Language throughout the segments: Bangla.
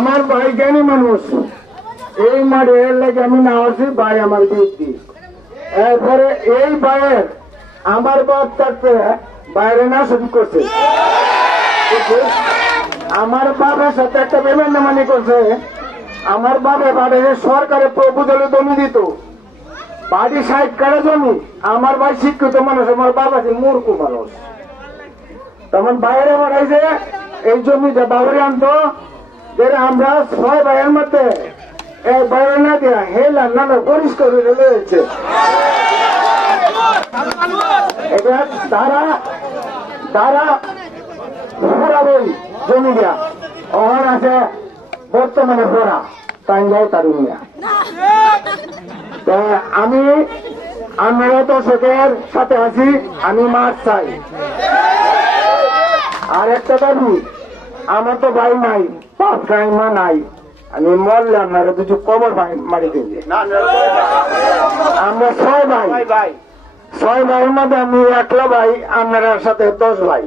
আমার ভাই জ্ঞানী মানুষ, এই মাঠে এর লাগে আমি না আসি, ভাই আমার ব্যক্তি। এরপরে এই ভাইয়ের আমার বাপ থাকতে বাইরে না শুরু করছে, আমার বাবার সাথে একটা বেমানি করছে। আমার বাবা বাড়ির সরকারে প্রপোজালে জমি দিত, বাড়ি 60 কাঠা জমি। আমার ভাই শিক্ষিত মানুষ, আমার বাবা মূর্খ মানুষ। তখন বাইরে বাড়াইছে এই জমিটা বাবরে আনতো, যে আমরা 6 ভাইয়ের মধ্যে এক বাইরে না দিয়া হেলা নানা পরিষ্কার হয়ে রয়েছে। এবার তারা ভরা বই জমি দিয়া ওখানে আছে বর্তমানে ভরা তাই যাই তারুণিয়া। আমি আমরা দর্শকের সাথে আছি, আমি মাছ চাই। আর একটা দাবি, আমার তো ভাই নাই, বাপ মা নাই, আমি মরলে আপনারা দুটো কবর মারি দিলে। আমরা 6 ভাই, 6 ভাইয়ের মধ্যে আমি একলা ভাই, আপনার সাথে 10 ভাই।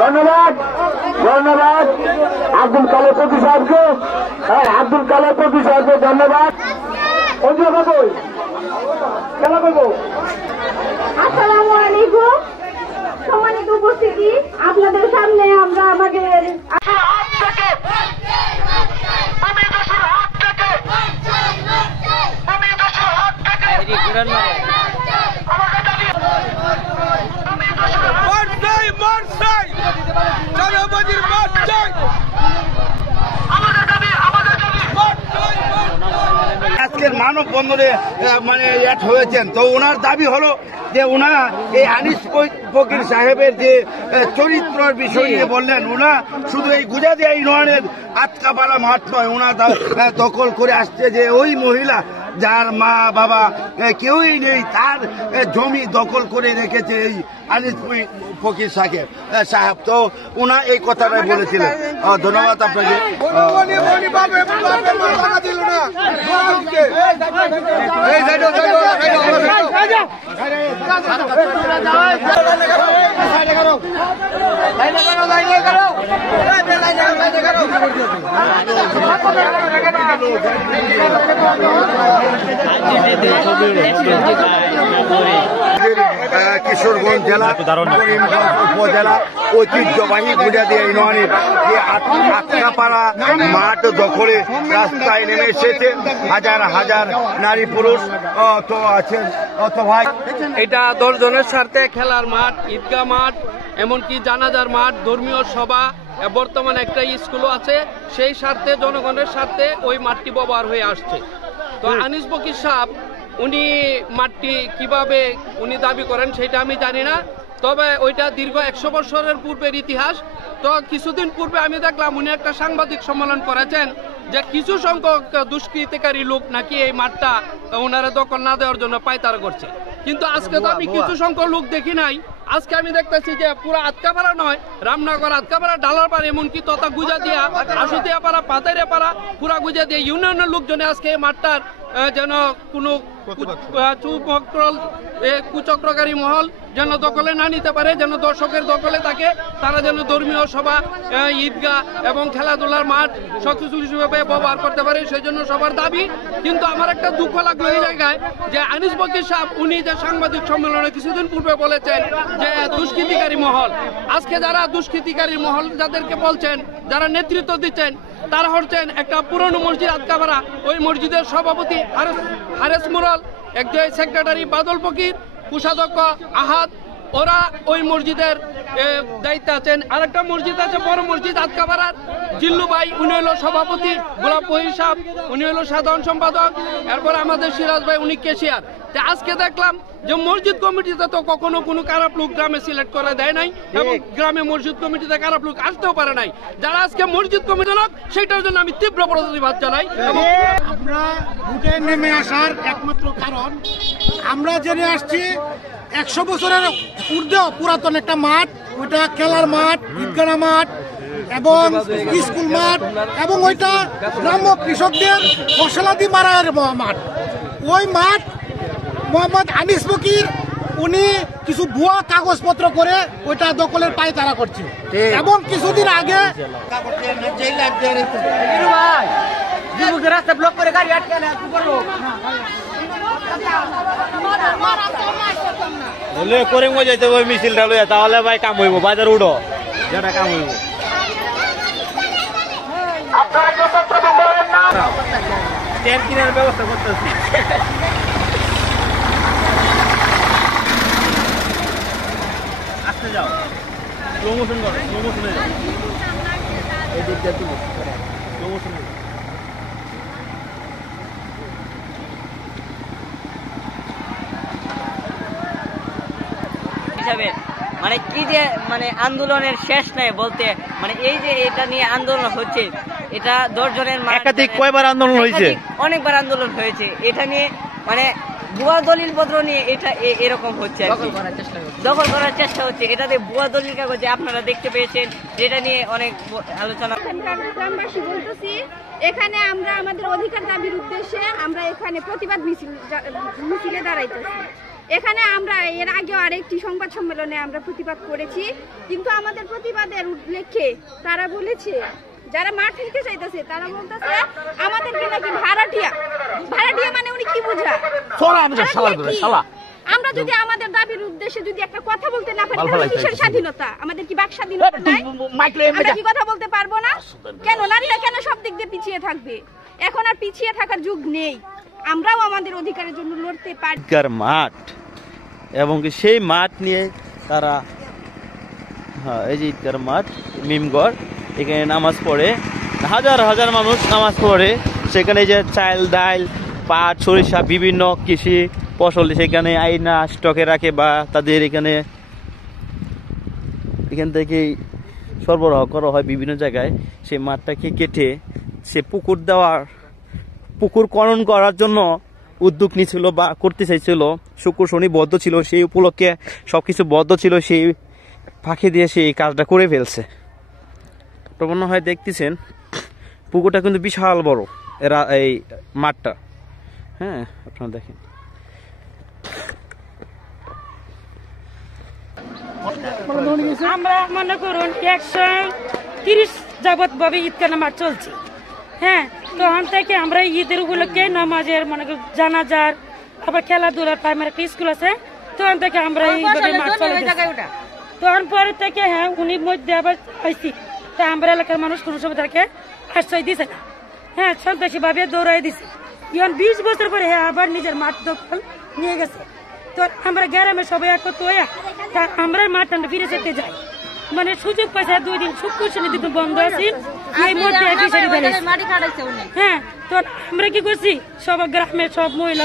ধন্যবাদ ধন্যবাদ আব্দুল কালার প্রতি সাহেবকে, আব্দুল কালার প্রতি সাহেবকে ধন্যবাদ। খেলা করবো। আসসালামু আলাইকুম, সম্মানিত উপস্থিতি, আপনাদের সামনে আমরা আমাদের আজকের মানববন্ধনে মানে অ্যাড হয়েছেন, তো ওনার দাবি হলো যে ওনারা এই আনিস ফকির সাহেবের যে চরিত্রের বিষয় নিয়ে বললেন, ওনা শুধু এই গুজাদিয়া ইউনিয়নের আটকাপাড়া মাঠ নয়, ওনা দখল করে আসছে যে ওই মহিলা যার মা বাবা কেউই নেই, তার জমি দখল করে রেখেছে এই আনিস ফকির সাহেব। তো ওনা এই কথাটাই বলেছিলেন। ধন্যবাদ আপনাকে। কিশোরগঞ্জ জেলা করিমগঞ্জ উপজেলা ঐতিহ্যবাহী গুজাদিয়া ইউনিয়নের যে আটকাপাড়া মাঠ দখলে রাস্তায় নেমে এসেছে হাজার হাজার নারী পুরুষ তো আছেন। তো ভাই, এটা 10 জনের স্বার্থে খেলার মাঠ, ঈদগাহ মাঠ, এমনকি জানাজার মাঠ, ধর্মীয় সভা, বর্তমানে একটা স্কুলও আছে, সেই স্বার্থে জনগণের স্বার্থে ওই মাঠটি ব্যবহার হয়ে আসছে। তো আনিস ফকির সাহেব উনি মাঠটি কিভাবে উনি দাবি করেন সেটা আমি জানি না, তবে ওইটা দীর্ঘ 100 বছরের পূর্বের ইতিহাস। তো কিছুদিন পূর্বে আমি দেখলাম উনি একটা সাংবাদিক সম্মেলন করেছেন যে কিছু সংখ্যক দুষ্কৃতিকারী লোক নাকি এই মাঠটা ওনারা দখল না দেওয়ার জন্য পায়তারা করছে, কিন্তু আজকে তো আমি কিছু সংখ্যক লোক দেখি নাই। আজকে আমি দেখতেছি যে পুরো আটকাপাড়া নয়, রামনগর, আটকাপাড়া, ডালারপাড়া, এমনকি তথা গুজাদিয়া, আশুতিয়াপাড়া, পাতাইরাপাড়া, পুরা গুজাদিয়া ইউনিয়নের লোকজনে আজকে এই মাঠটার যেন কোনো কুচক্রকারী মহল যেন দখলে না নিতে পারে, যেন দর্শকের দখলে থাকে, তারা যেন ধর্মীয় সভা, ঈদগাহ এবং খেলাধুলার মাঠ সচেতনভাবে ব্যবহার করতে পারে, সেই জন্য সবার দাবি। কিন্তু আমার একটা দুঃখ লাগলো এই জায়গায় যে আনিস ফকির সাহেব উনি যে সাংবাদিক সম্মেলনে কিছুদিন পূর্বে বলেছেন যে দুষ্কৃতিকারী মহল, আজকে যারা দুষ্কৃতিকারী মহল যাদেরকে বলছেন, যারা নেতৃত্ব দিচ্ছেন, তারা হচ্ছেন একটা পুরনো মসজিদ আটকাপাড়া, ওই মসজিদের সভাপতি হারেস মুরাল, একজন সেক্রেটারি বাদল ফকির, কোষাধ্যক্ষ আহাদ, ওরা ওই মসজিদের দায়িত্বে আছেন। আরেকটা মসজিদ আছে বড় মসজিদ আটকাপাড়ার, জিল্লু ভাই উনি হলো সভাপতি, গোলাপ বহির সাহেব উনি হলো সাধারণ সম্পাদক, এরপর আমাদের সিরাজ ভাই উনি কেশিয়ার। আজকে দেখলাম যে মসজিদ কমিটিতে তো কখনো কোনো খারাপ লোক গ্রামে সিলেক্ট করে দেয় নাই, এবং গ্রামে মসজিদ কমিটিতে খারাপ লোক আসতেও পারে নাই। যারা আজকে মসজিদ কমিটির লোক, সেটার জন্য আমি তীব্র প্রতিবাদ জানাই। আমরা ভোটে নেমে আসার একমাত্র কারণ, আমরা জেনে আসছি 100 বছরের ঊর্ধ্বে পুরাতন একটা মাঠ, ওইটা খেলার মাঠ, ঈদগাহ মাঠ এবং স্কুল মাঠ, এবং ওইটা গ্রাম্য কৃষকদের ফসলাদি মারার মাঠ। ওই মাঠ মোহাম্মদ আনিস ফকির উনি কিছু ভুয়া কাগজপত্র করে ওইটা দখলের পায়তারা করছে এবং কিছুদিন আগে রাস্তা ব্লক করে গাড়ি আটকে করে যাইতে ওই মিছিলটা লইয়া তাহলে ভাই কাম হইব বাজার উঠো যেটা কাম হইব ট্রেন কিনার ব্যবস্থা করতেছি আসতে যাও প্রমোশন করো প্রমোশনে যাও এই দিকটা তুমি প্রমোশনে যাও হিসাবে মানে কি যে মানে আন্দোলনের শেষ নাই বলতে মানে এই যে এটা নিয়ে আন্দোলন হচ্ছে এটা 10 জনের একাধিক কয়বার আন্দোলন হয়েছে অনেকবার আন্দোলন হয়েছে এটা নিয়ে মানে ভুয়া দলিল পত্র নিয়ে এটা এরকম হচ্ছে দখল করার চেষ্টা হচ্ছে এটাতে ভুয়া দলিল কাগজে আপনারা দেখতে পেয়েছেন যেটা নিয়ে অনেক আলোচনা গ্রামবাসী বলতেছি এখানে আমরা আমাদের অধিকার দাবির উদ্দেশ্যে আমরা এখানে প্রতিবাদ মিছিলে দাঁড়াইতেছি এখানে আমরা এর আগেও আরেকটি সংবাদ সম্মেলনে আমরা প্রতিবাদ করেছি কিন্তু আমাদের প্রতিবাদের উল্লেখে তারা বলেছে যারা মাঠ থেকে চাইতেছে তারা বলতেছে আমাদেরকে নাকি ভাড়াটিয়া মানে উনি কি বোঝায় আমরা যদি আমাদের দাবির উদ্দেশ্যে যদি একটা কথা বলতে না পারি তাহলে কিসের স্বাধীনতা আমাদের কি বাক স্বাধীনতা নাই আমরা কি কথা বলতে পারবো না কেন নারীরা কেন সব দিক দিয়ে পিছিয়ে থাকবে এখন আর পিছিয়ে থাকার যুগ নেই আমরাও আমাদের অধিকারের জন্য লড়তে পারি মাঠ এবং সেই মাঠ নিয়ে তারা এই যে ঈদগার মাঠ মিমগড় এখানে নামাজ পড়ে হাজার হাজার মানুষ নামাজ পড়ে সেখানে যে চাল ডাল পাট সরিষা বিভিন্ন কৃষি ফসল সেখানে আইনা স্টকে রাখে বা তাদের এখান থেকে সরবরাহ করা হয় বিভিন্ন জায়গায় সেই মাঠটাকে কেটে সে পুকুর খনন করার জন্য উদ্যোগ নিয়েছিল বা করতে চাইছিল শুক্র শনি বদ্ধ ছিল সেই উপলক্ষে সবকিছু বদ্ধ ছিল সেই ফাঁকি দিয়ে সেই কাজটা করে ফেলছে তো মনে হয় দেখতেছেন পুকুরটা কিন্তু বিশাল বড় এরা এই মাঠটা হ্যাঁ আপনারা দেখেন আমরা মনে করুন 130 যাবত ভাবে ঈদগাহ মাঠ চলছে হ্যাঁ তখন থেকে আমরা ঈদের উপলক্ষে নামাজের মনে করি জানাজার আবার খেলাধুলার প্রাইমারি একটা স্কুল আছে তখন থেকে আমরা এইভাবে মাঠ চলে তখন পরে থেকে হ্যাঁ উনি মধ্যে আবার পাইছি তা আমরা এলাকার মানুষ কোনো সময় তাকে আশ্রয় দিছে না হ্যাঁ সন্ত্রাসী ভাবে দৌড়াই দিছে এখন 20 বছর পরে হ্যাঁ আবার নিজের মাঠ দখল নিয়ে গেছে তো আমরা গ্রামে সবাই একত্র হয়ে তা আমরা মাঠ ফিরে যেতে যাই মানে সুযোগ পাইছে 2 দিন শুক্র শনি দুটো বন্ধ আছে এই মধ্যে হ্যাঁ তো আমরা কি করছি সব গ্রামের সব মহিলা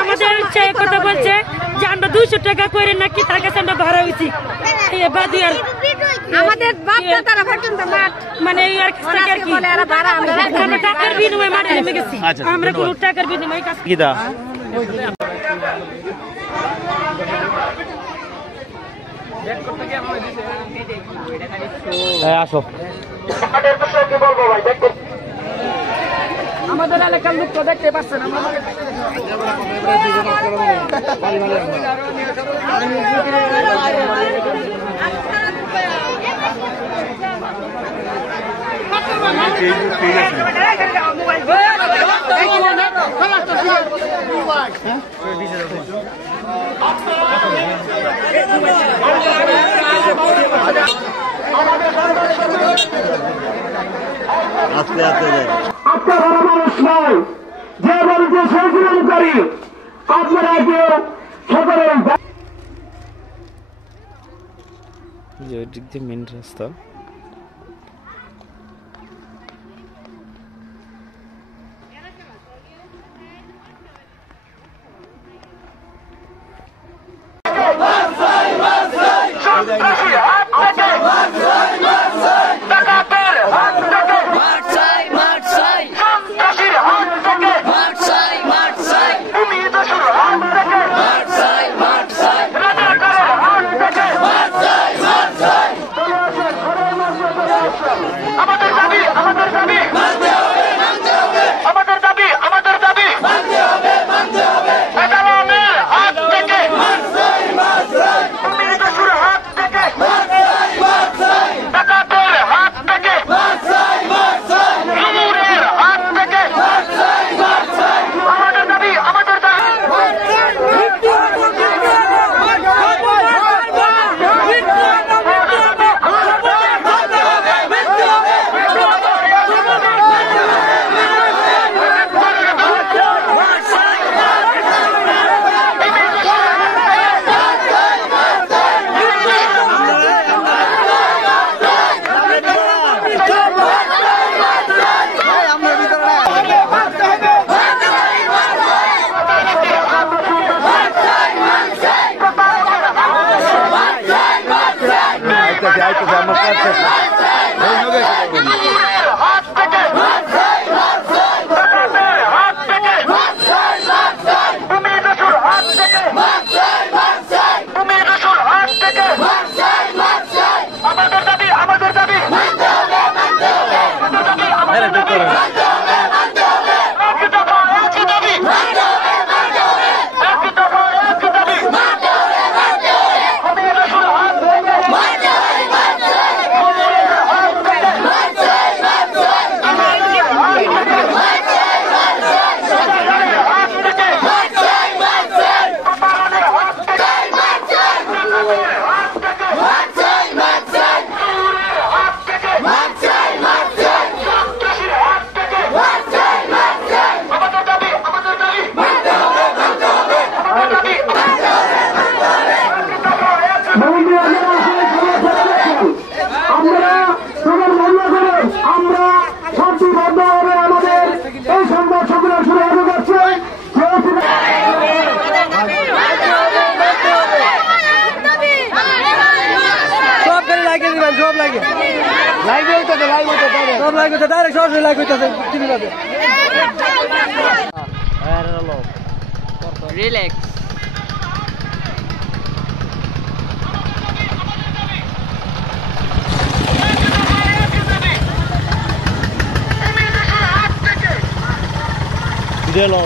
আমাদের কথা বলছে যে আমরা 200 টাকা করে নাকি তার কাছে আমরা ভাড়া হয়েছি আমাদের মানে টাকার বিনিময়ে মাঠে নেমে গেছি আমরা কোনো টাকার বিনিময়ে কাজ আসো আমাদের এলাকার লোক তো দেখতে পাচ্ছেন আস্তে আস্তে আপনার মানুষ নয় যে বলছে সংশোধনকারী আপনারা কেউ সকলের মেন রাস্তা আমাদের দাবি আছে আমার কাজ শেষ রিল্যাক্স দিলো